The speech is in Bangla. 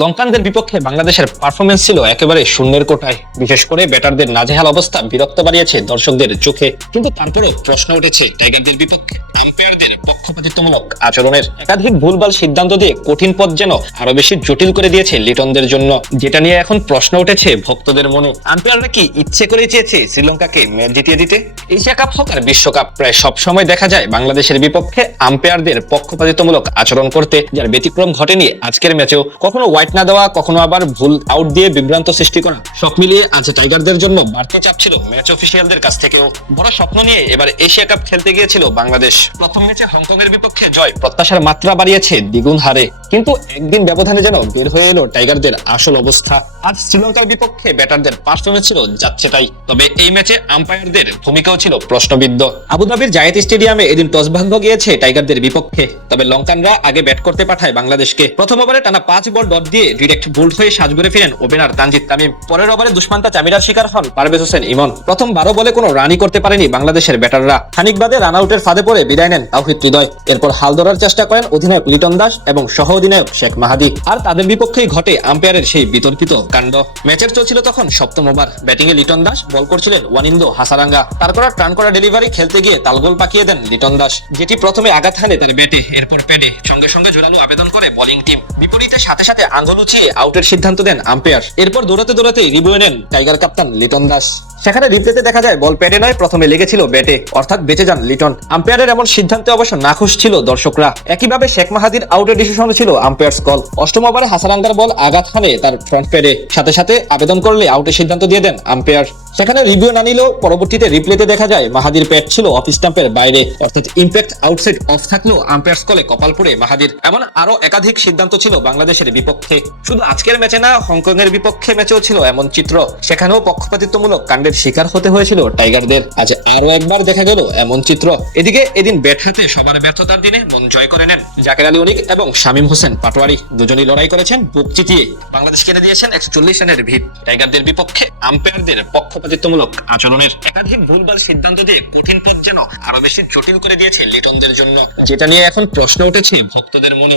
লঙ্কানদের বিপক্ষে বাংলাদেশের পারফরমেন্স ছিল একেবারে শূন্যের কোটায়। বিশেষ করে ব্যাটারদের নাজেহাল অবস্থা বিরক্ত বাড়িয়েছে দর্শকদের চোখে। কিন্তু তারপরে প্রশ্ন উঠেছে টাইগারদের বিপক্ষে। আম্পায়ারদের পক্ষপাতিত্বমূলক আচরণের একাধিক ভুলভাল সিদ্ধান্ত দিয়ে কঠিন পথ যেন আরও বেশি জটিল করে দিয়েছে লিটনদের জন্য। যেটা নিয়ে এখন প্রশ্ন উঠেছে ভক্তদের মনে। আম্পায়াররা কি ইচ্ছে করে চেয়েছে শ্রীলঙ্কাকে ম্যাচ জিতিয়ে দিতে? এশিয়া কাপ হোক আর বিশ্বকাপ প্রায় সব সময় দেখা যায় বাংলাদেশের বিপক্ষে আম্পায়ারদের পক্ষপাতিত্বমূলক আচরণ করতে, যার ব্যতিক্রম ঘটেনি আজকের ম্যাচেও। কখনো হোয়াইট না দেওয়া, কখনো আবার ভুল আউট দিয়ে বিভ্রান্ত সৃষ্টি করা। সব মিলিয়ে আজ টাইগারদের জন্য বাড়তি চাপ ছিল ম্যাচ অফিসিয়ালদের কাছ থেকেও। বড় স্বপ্ন নিয়ে এবার এশিয়া কাপ খেলতে গিয়েছিল বাংলাদেশ। প্রথম ম্যাচে হংকং এর বিপক্ষে জয় প্রত্যাশার মাত্রা বাড়িয়েছে দ্বিগুণ হারে। কিন্তু একদিন ব্যবধানে যেন বের হয়ে এলো টাইগারদের আসল অবস্থা। আজ শ্রীলঙ্কার বিপক্ষে ব্যাটারদের পারফরমেন্স ছিল যাচ্ছে তাই তবে এই ম্যাচে আম্পায়ারদের ভূমিকাও ছিল প্রশ্নবিদ্ধ। আবুধাবির জায়েদ স্টেডিয়ামে এদিন টস ভাগ্য গিয়েছে টাইগারদের বিপক্ষে। তবে লঙ্কানরা আগে ব্যাট করতে পাঠায় বাংলাদেশকে। প্রথম ওভারে টানা পাঁচ বল ডট দিয়ে ডিরেক্ট বোল্ড হয়ে সাজঘুরে ফিরেন ওপেনার তানজিদ তামিম। পরের ওভারে দুষ্মান্তা চামিরার শিকার হন পারভেজ হোসেন ইমন। প্রথম বারো বলে কোনো রানই করতে পারেনি বাংলাদেশের ব্যাটাররা। খানিক বাদে রান আউটের ফাঁদে পড়ে বিদায় নেন তাওহিদ হৃদয়। এরপর হাল ধরার চেষ্টা করেন অধিনায়ক লিটন দাস এবং সহ অধিনায়ক শেখ মাহাদি। আর তাদের বিপক্ষেই ঘটে আম্পায়ারের সেই বিতর্কিত কাণ্ড। ম্যাচের চলছিল তখন সপ্তম ওভার। ব্যাটিং এ লিটন দাস বল করছিলেন ওয়ানিন্দো হাসারাঙ্গা। তার করা টান করা ডেলিভারি খেলতে গিয়ে তালগোল পাকিয়ে দেন লিটন দাস। যেটি প্রথমে আঘাত হানে তার ব্যাটে, এরপর প্যাডে। সঙ্গে সঙ্গে জোরালো আবেদন করে বোলিং টিম। বিপরীতে সাথে সাথে আঙ্গুল উঁচিয়ে আউটের সিদ্ধান্ত দেন আম্পায়ার। এরপর দৌড়াতে দৌড়াতে রিভিউ নেন টাইগার কাপ্তান লিটন দাস। সেখানে রিপ্লেতে দেখা যায় বল প্যাডে নয়, প্রথমে লেগেছিল ব্যাটে। অর্থাৎ বেঁচে যান লিটন। আম্পায়ারের এমন সিদ্ধান্তে অবশ্য নাখুশ ছিল দর্শকরা। একইভাবে শেখ মাহাদির আউটের ডিসিশন ছিল আম্পায়ার্স কল অষ্টম ওভারে হাসারাঙ্গার বল আঘাত হানে তার ফ্রন্ট প্যাডে সাথে সাথে আবেদন করলে আউটের সিদ্ধান্ত দিয়ে দেন আম্পায়ার সেখানে রিভিউ না নিলেও পরবর্তীতে রিপ্লেতে দেখা যায় মাহাদির প্যাড ছিল অফ স্টাম্পের বাইরে। অর্থাৎ ইম্প্যাক্ট আউটসাইড অফ থাকলেও আম্পায়ার্স কলে কপাল পড়ে মাহাদির। এমন আরও একাধিক সিদ্ধান্ত ছিল বাংলাদেশের বিপক্ষে। শুধু আজকের ম্যাচে না হংকং এর বিপক্ষে ম্যাচেও ছিল এমন চিত্র। সেখানেও পক্ষপাতিত্বমূলক কাণ্ডের শিকার হতে হয়েছিল টাইগারদের। আজ আরও একবার দেখা গেল এমন চিত্র। এদিকে এদিন ব্যাট হাতে সবার ব্যর্থতার দিনে মন জয় করে নেন জাকের আলী অনিক এবং শামীম হোসেন। পাটোয়ারি, দুজনই লড়াই করেছেন, বুক চিতিয়ে। বাংলাদেশ কেটে দিয়েছেন একশো চল্লিশ রানের ভিত টাইগারদের বিপক্ষে আম্পায়ারদের পক্ষপাতিত্বমূলক আচরণের একাধিক ভুলবাল সিদ্ধান্ত দিয়ে কঠিন পথ যেন আরও বেশি জটিল করে দিয়েছে লিটনদের জন্য। যেটা নিয়ে এখন প্রশ্ন উঠেছে ভক্তদের মনে।